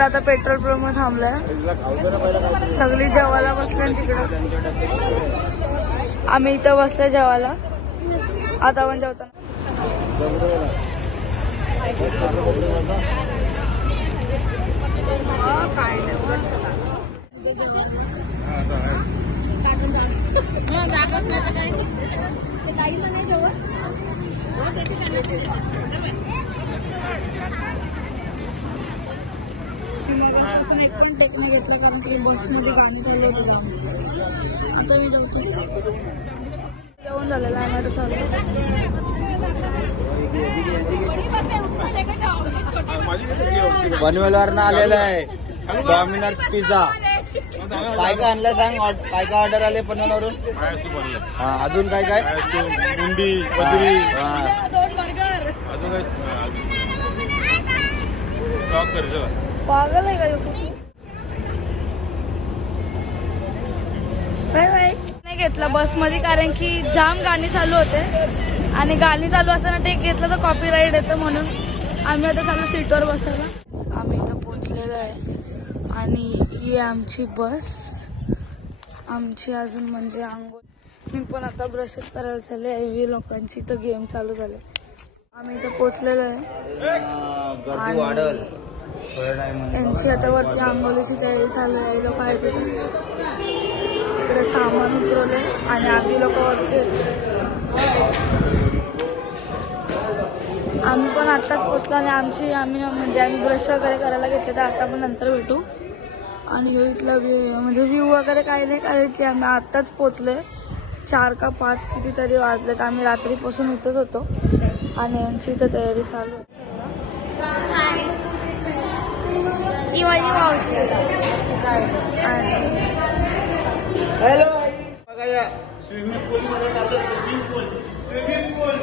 इथं आता petrol pump थांबलाय, सगळी जेवायला बसले तिकडं, आम्ही इथं बसलोय जेवायला. आता पण जेवताना मगापासून एक पण टेक नाही घेतला कारण की बसमध्ये गाणी चालू होतं. आता मी जेवण झालेलं आहे, आता चालू पनवेलवरनं आलेला आहे डॉमिनोज पिझ्झा. काय काय आणलं सांग, काय काय ऑर्डर आले पनवेलवरून? हा, अजून काय काय? मुंडी, बजरी, दोन बर्गर. पागल आहे का? नाही घेतला बसमध्ये कारण की जाम गाणी चालू होते आणि गाणी चालू असताना ते घेतलं तर कॉपीराईट येतं, म्हणून आम्ही आता चालू सीटवर बसायला. आम्ही इथं पोचलेलो आहे आणि ही आमची बस. आमची अजून म्हणजे आंघोळ, मी पण आता ब्रशच करायला चालले. एव्ही लोकांची इथं गेम चालू झाले. आम्ही इथं पोचलेलो आहे, गर्दी वाढल. यांची आता वरती आंघोळीची तयारी चालू आहे. हे लोक आहेत इकडे सामान उतरवले आणि आधी लोक वरती. आम्ही पण आत्ताच पोचलो आणि आम्ही ब्रश वगैरे करायला घेतले, तर आता पण नंतर भेटू. आणि इथला म्हणजे व्ह्यू वगैरे काही नाही कारण की आम्ही आत्ताच पोचले. 4 का 5 कितीतरी वाजलेत. आम्ही रात्रीपासून इथंच होतो आणि यांची इथं तयारी चालू आहे. ही माझी मावशी आणि हॅलो बघा या स्विमिंग पूल मध्ये चाललं. स्विमिंग पूल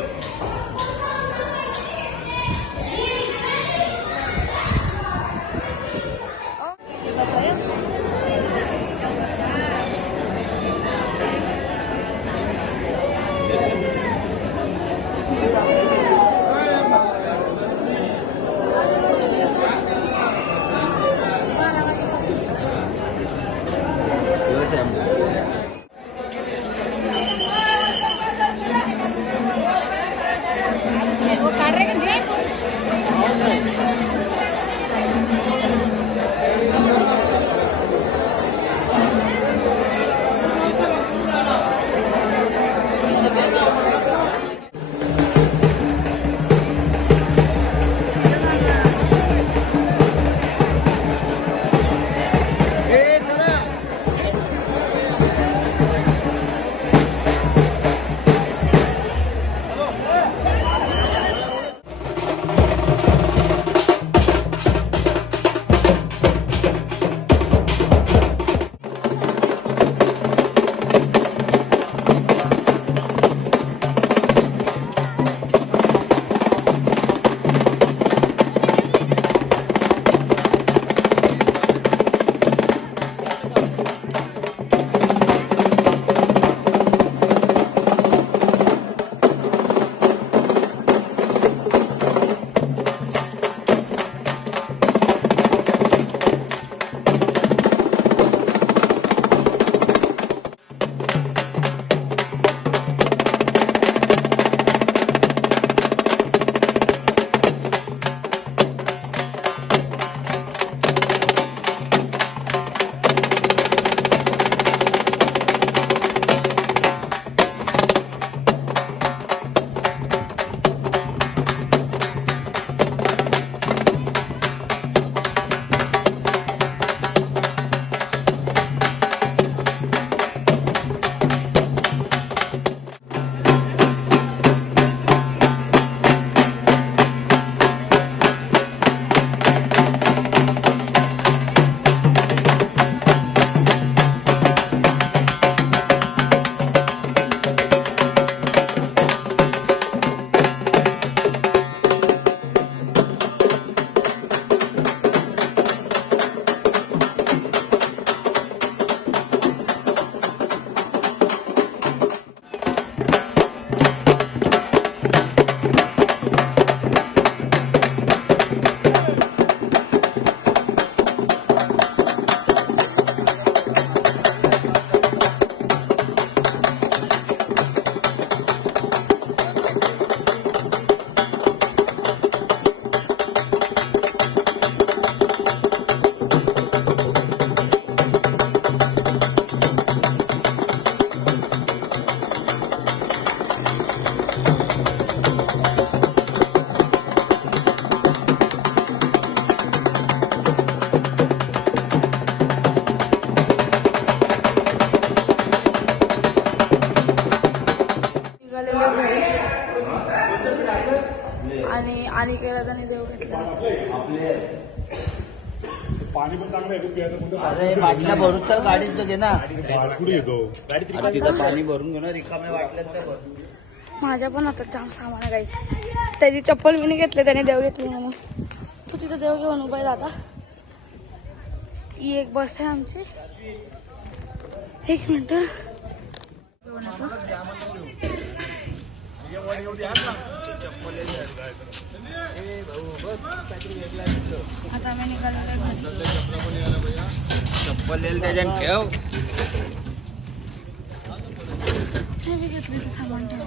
आणि केला त्याने देव घेतला. पाणी पण चांगलं आहे तू प्यायचं कोणतं अरे बाटल्या भरून चल गाडीत तर घे ना. कुठे येतो अरे तिथं पाणी भरून घेणार रिकाम्या बाटल्यात तर भर. माझ्या पण आता जाम सामान आहे गाईस. त्याची चप्पल मी नाही घेतली, त्याने देव घेतली म्हणून. तू तिथं देव घेऊन उभा आहे दादा. ही एक बस आहे आमची. एक मिनिट घेऊन येतो. आता आम्ही निघालो. चप्पल येईल त्याच्यात ठेव. ते बी घेतले ते सामान ठेव.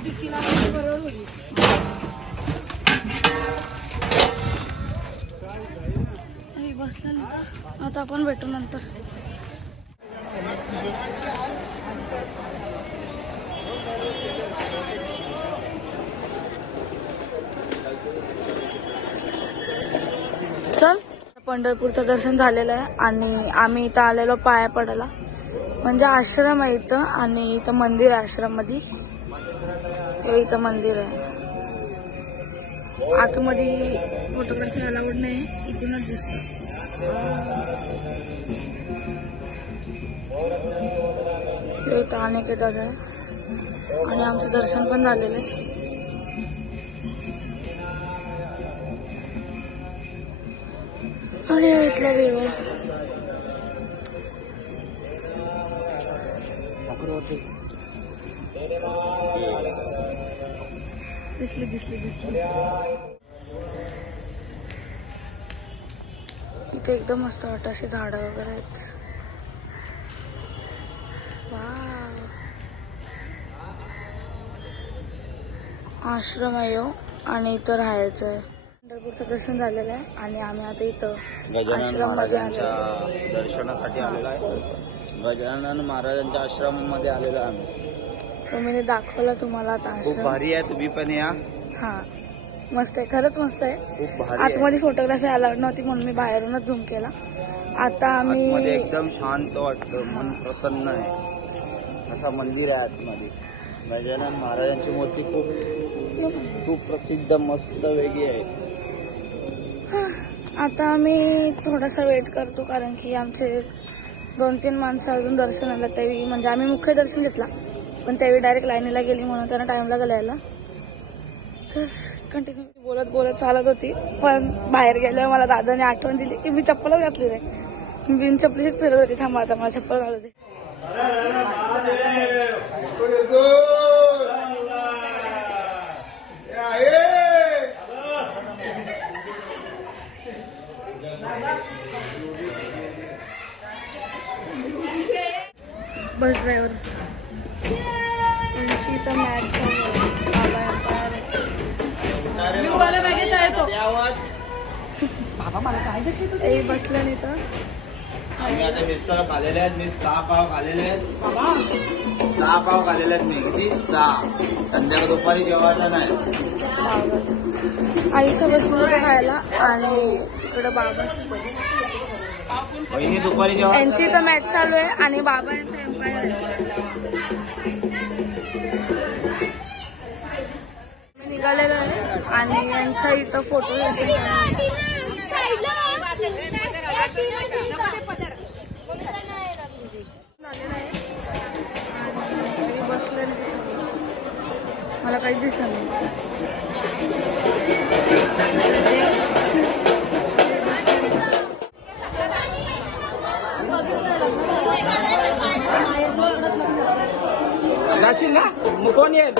बरोबर होईल. बसला नाही. आता आपण भेटू नंतर. चल, पंढरपूरचं दर्शन झालेलं आहे आणि आम्ही इथं आलेलो पाया पडायला. म्हणजे आश्रम आहे इथं आणि इथं मंदिर आहे. आश्रम मध्ये इथं मंदिर आहे. आतमध्ये फोटोग्राफी अलाउड नाही, इथूनच दिसतं. इथं अनेक येतात आहे आणि आमचं दर्शन पण झालेलं आहे. आणि इथला देव दिसली दिसली दिसली. इथे एकदम मस्त वाटत. अशी झाडं वगैरे आहेत. वाव. आश्रम आहे हो आणि इथं राहायचं आहे. पंढरपूरचं दर्शन झालेलं आहे आणि आम्ही आता इथं गजानन आश्रम मध्ये आलेलो. महाराजांच्या दर्शनासाठी आलेलो आहे. गजानन महाराजांच्या आश्रमामध्ये आलेलो आहे आम्ही. तो मी दाखवला तुम्हाला आता खूप आश्रम. भारी आहे, तुम्ही पण या. हा मस्त आहे, खरंच मस्त आहे. खूप भारी आहे. आतमध्ये फोटोग्राफी अलाउड नव्हती म्हणून मी बाहेरूनच झूम केला. आता आतमध्ये आम्ही एकदम शांत वाटतं, मन प्रसन्न आहे. असं मंदिर आहे आतमध्ये. गजानन महाराजांची मूर्ती खूप सुप्रसिद्ध मस्त वेगळी आहे. आता आम्ही थोडासा वेट करतो कारण की आमचे 2-3 माणसं अजून दर्शनाला. त्यावेळी म्हणजे आम्ही मुख्य दर्शन घेतला पण त्यावेळी डायरेक्ट लाईनीला गेली म्हणून त्यांना टाइम लागला यायला. तर कंटिन्यू बोलत बोलत चालत होती. पण बाहेर गेल्यावर मला दादाने आठवण दिली की मी चप्पलच घातली नाही. बिन चप्पलीच फिरत होती. थांबा आता मला चप्पल घालू दे. बस ड्रायव्हर यांची तर मॅच बसलं नाही तर. आम्ही आता मिसळ खाल्लेले आहेत. मी 6 पाव खाल्लेले आहेत. 6 पाव खाल्लेले आहेत मी. किती? 6. संध्याकाळी दुपारी जेवायचं नाही. आईसोबत मुलं खायला आणि तिकडं बाबा. बहिणी दुपारी जेव्हा यांची तर मॅच चालू आहे आणि बाबा यांचा एम्पायर आहे. मी निघालेलो आहे आणि यांचा इथं फोटो सेशन बसले मला काहीच दिसत नाही. जाशील ना मग कोण येईल.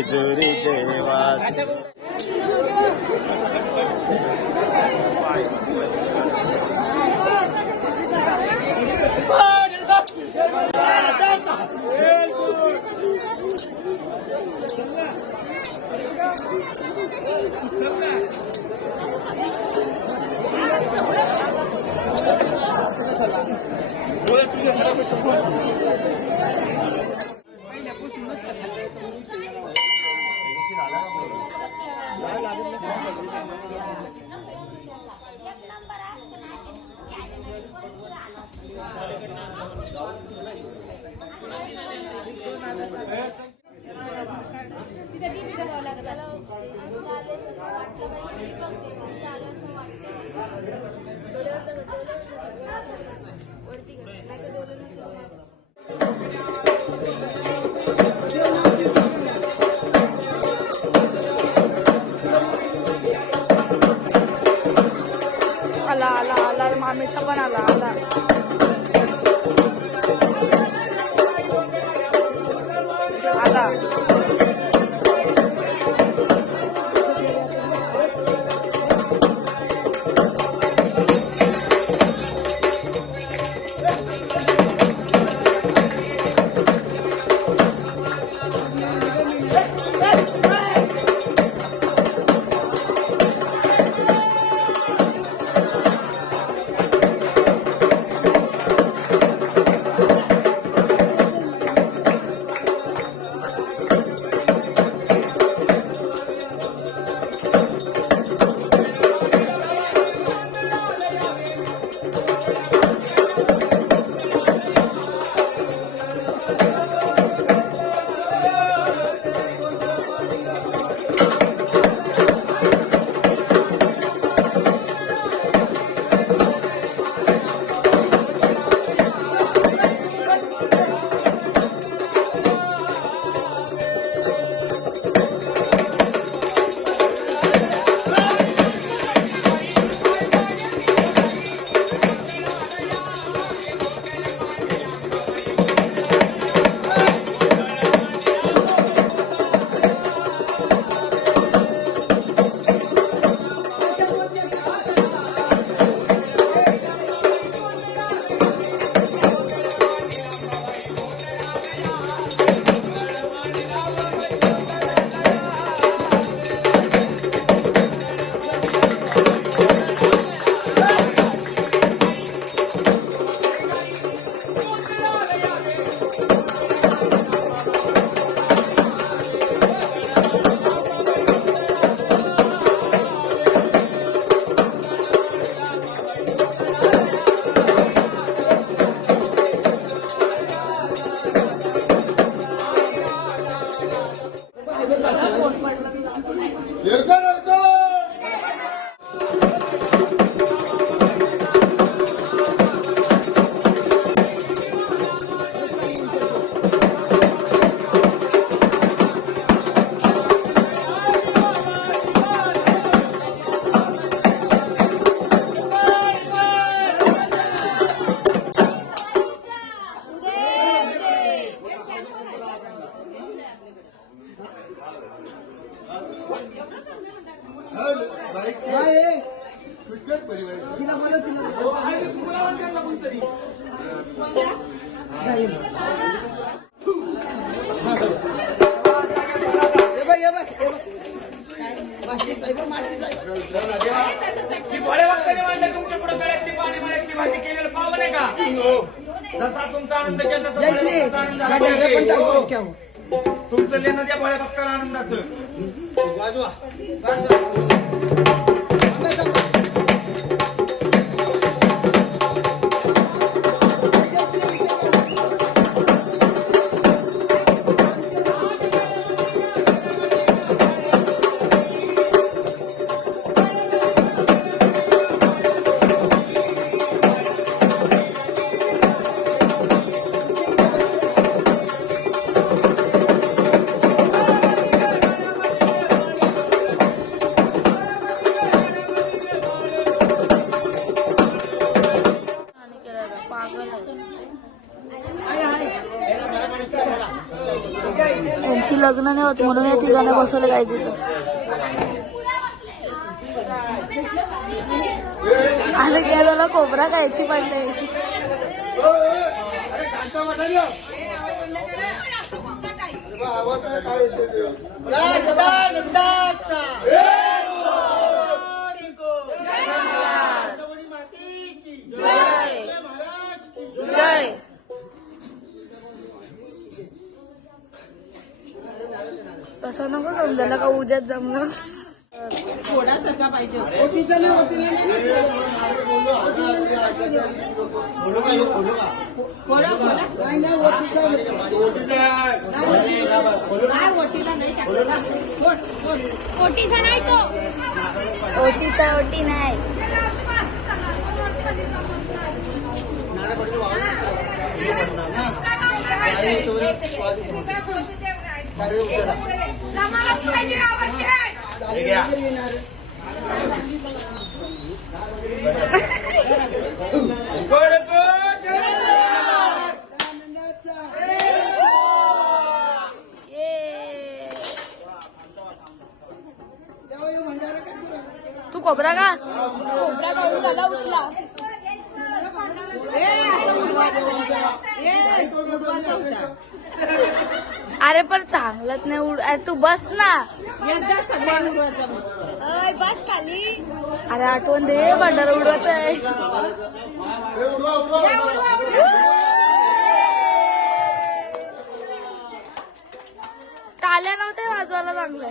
जेजुरी देवास आला आला आला मामीचा पण आला आला आला जसा तुमचा आनंद केला तसा तुमचं लेणं द्या भोळ्या भक्ताला आनंदाचं वाजवा लग्न नाही होत म्हणून या ठिकाणी बसवलं काय तिथं. आणि गेला कोबरा खायची पडले. जय. तसं नको समजायला का उद्याच जमलं. थोडासारखा पाहिजे. ओटीचा नाही टाकला. ओटीचा नाही तो. ओटीचा ओटी नाही. तू कोबरा का? कोबरा खाऊन झाला उठला. अरे पण चांगलंच नाही उड. तू बस ना. एकदा सगळ्या उडवायचं. बस खाली. अरे आठवण दे भंडारा उडवायचं आहे. टाल्या नव्हते वाजवायला चांगलं.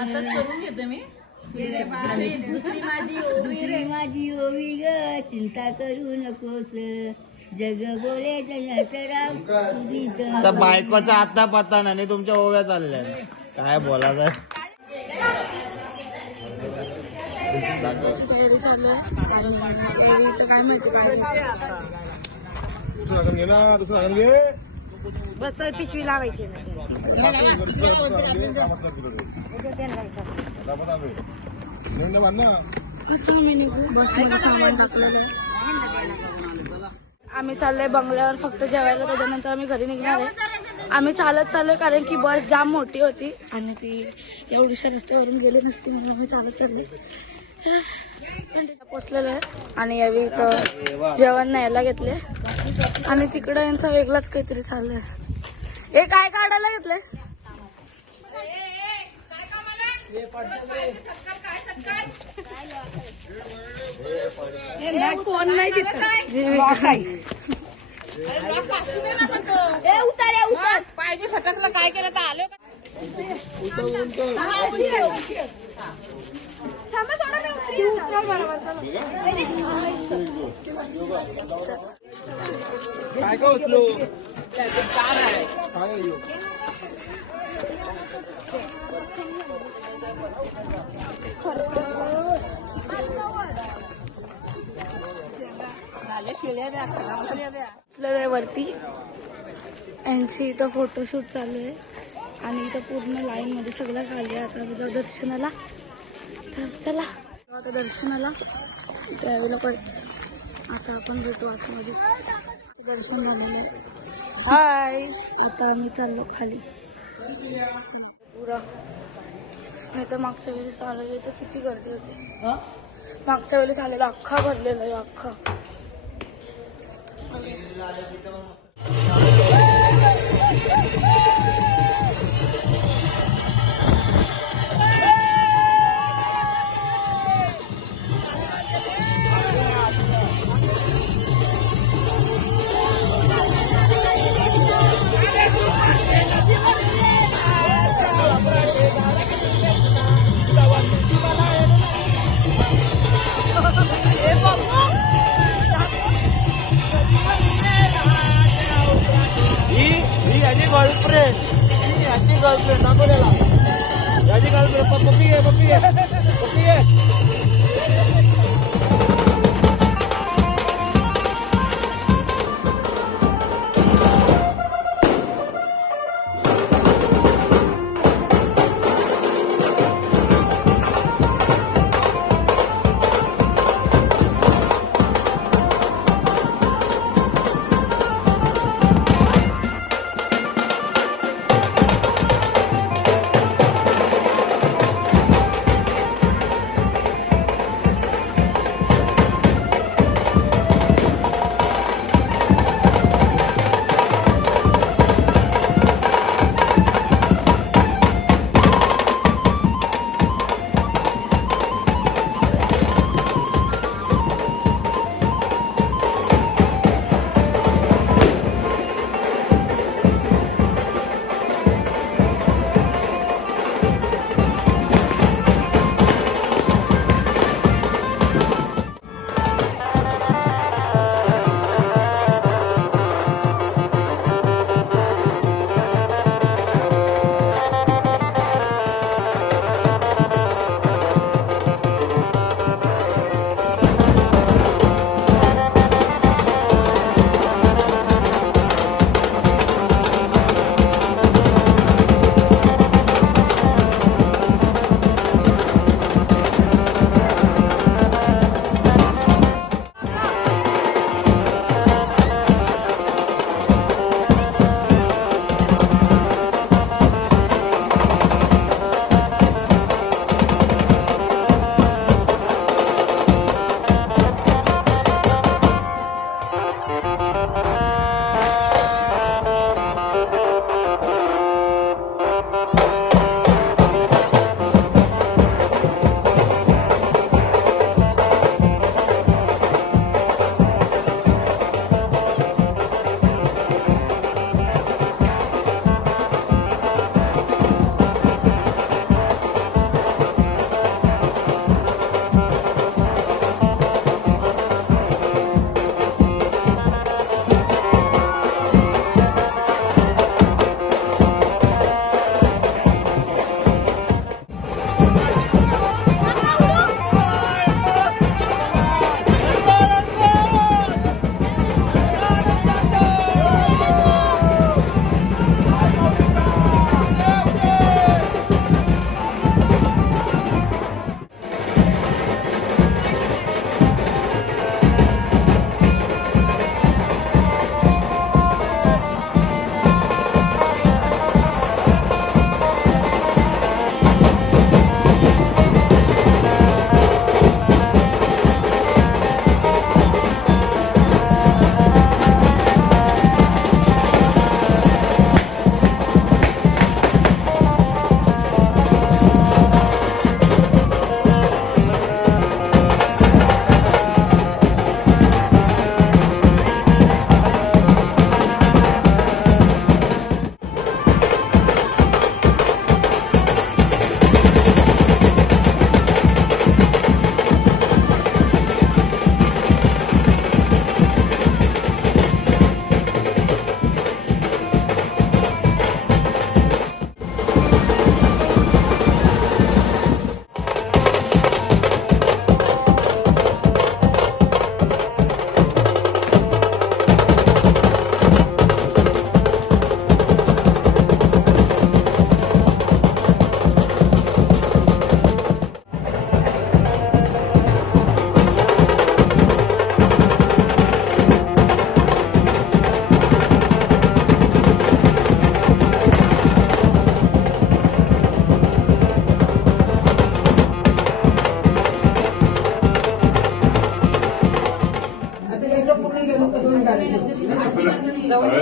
आताच करून घेते मी. दुसरी माझी ओवी ग, चिंता करू नकोस, जग बोले आता बायकोचा आता पत्ता नाही, तुमच्या ओव्या चालल्या काय बोलायचं. तयारी चालू आहे काय माहिती. बस पिशवी लावायची आम्ही चाललोय बंगल्यावर फक्त जेवायला, त्याच्यानंतर आम्ही घरी निघणार आहे. आम्ही चालत चाललोय कारण की बस जाम मोठी होती आणि ती एवढीशा रस्त्यावरून गेली नसती म्हणून मी चालत चालले. पोचलेलो आहे आणि यावेळी इथं जेवण न्यायला घेतले आणि तिकडं यांचं वेगळंच काहीतरी चाललंय. हे काय काढायला घेतलंय? कोण नाही तिथं. पाय बी सटकलं काय केलं तर आलो वरती यांची इथं फोटोशूट चालू आहे आणि इथं पूर्ण लाईन मध्ये सगळं खाली आहे. आता जाऊ दर्शनाला, तर चला आता दर्शनाला त्यावेळेला पाहिजे. आता आपण भेटू आतमध्ये. दर्शन झालेलं. हाय, आता आम्ही चाललो खाली पुरा. नाही तर मागच्या वेळेस आलेले तर किती गर्दी होती. मागच्या वेळेस आलेला अख्खा भरलेला आहे अख्खा.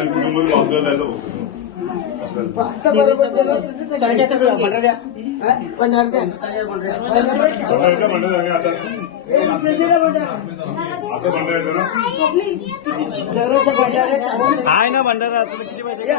आणि कुटुंब बाजूला जायचं बघतो. भंडाऱ्याच्या भंडारा आता भंडाऱ्याचं ना आहे ना भंडारा आता किती पाहिजे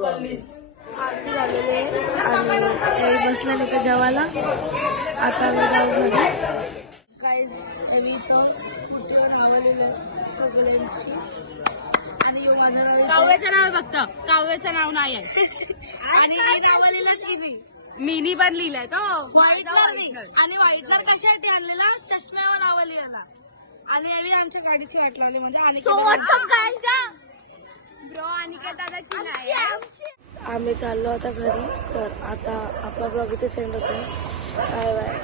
आरती झालेली आहे आणि बसला नाही का जेवायला. आता आम्ही जाऊ घरी. गाईज आम्ही इथं स्कूटीवर आवडलेलो सगळ्यांची. आणि यो माझं नाव काव्याचं नाव आहे फक्त, काव्याचं नाव नाही आहे. आणि हे नाव लिहिलं किनी मिनी पण लिहिलंय तो व्हाईट कलर. आणि व्हाईट कलर कशासाठी आणलेला, चष्म्यावर नाव लिहायला. आणि आम्ही आमच्या गाडीची वाट लावली मध्ये. आणि ब्रो आणि काय दादाची नाही आम्ही चाललो आता घरी. तर आता आपला ब्लॉग इथे सेंड होतो. Bye bye.